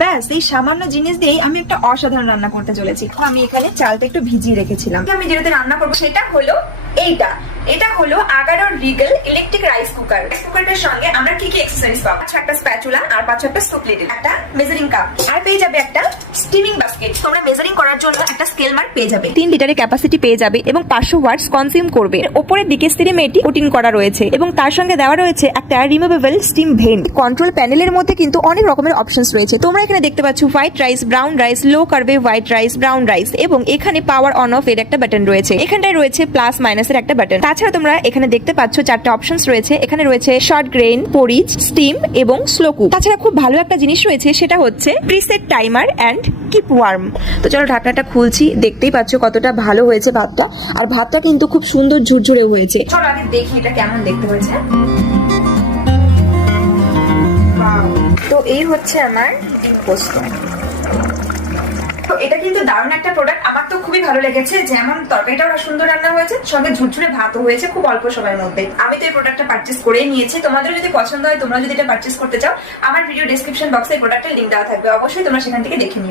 ব্যাস এই সামান্য জিনিস দিয়েই আমি একটা অসাধারণ রান্না করতে চলেছি। আমি এখানে চালটা একটু ভিজিয়ে রেখেছিলাম। আমি যেটাতে রান্না করবো সেটা হলো এটা হলো আগারোর Regal electric rice cooker. Rice কুকারটার সঙ্গে আমরা কি কি এক্সেসরিজ পাবো? একটা স্প্যাচুলা, আর পাচ্ছ একটা স্কুপ লিডল, একটা মেজারিং কাপ, আর পেয়ে যাবে একটা স্টিমিং বাস্কেট। তোমরা মেজারিং করার জন্য একটা স্কেল মার্ক পেয়ে যাবে। 3 লিটারের ক্যাপাসিটি পেয়ে যাবে এবং 500 ওয়াটস কনজিউম করবে। উপরের দিকে স্টিম এটি কোটিং করা রয়েছে এবং তার সঙ্গে দেওয়া রয়েছে একটা রিমুভেবল স্টিম ভেন্ট। কন্ট্রোল প্যানেলের মধ্যে কিন্তু অনেক রকমের অপশনস রয়েছে। তোমরা এখানে দেখতে পাচ্ছ হোয়াইট রাইস, ব্রাউন রাইস, লো কার্বে হোয়াইট রাইস, ব্রাউন রাইস, এবং এখানে পাওয়ার অন অফ এর একটা বাটন রয়েছে। এখানটায় রয়েছে প্লাস মাইনাসের একটা বাটন। তাছাড়া তোমরা এখানে দেখতে পাচ্ছ 4টা অপশনস রয়েছে। এখানে রয়েছে শর্ট গ্রেইন, পরিজ, স্টিম এবং স্লো কুক। তাছাড়া খুব ভালো একটা জিনিস রয়েছে, সেটা হচ্ছে preset timer and keep warm. তো চলো ঢাকনাটা খুলছি। দেখতেই পাচ্ছ কতটা ভালো হয়েছে ভাতটা, আর ভাতটা কিন্তু খুব সুন্দর ঝুরঝুরে হয়েছে। চলো আগে দেখি এটা কেমন দেখতে হয়েছে। তো এই হচ্ছে আমার পোস্ত। তো এটা কিন্তু দারুণ একটা প্রোডাক্ট, আমার তো খুবই ভালো লেগেছে। যেমন তরকারিটাও সুন্দর রান্না হয়েছে, সঙ্গে ঝুরঝুরে ভাতও হয়েছে খুব অল্প সময়ের মধ্যে। আমি তো এই প্রোডাক্টটা পারচেস করেই নিয়েছি। তোমাদের যদি পছন্দ হয়, তোমরা যদি এটা পারচেস করতে চাও, আমার ভিডিও ডেসক্রিপশন বক্সে এই প্রোডাক্টের লিংক দেওয়া থাকবে, অবশ্যই তোমরা সেখান থেকে দেখে নিও।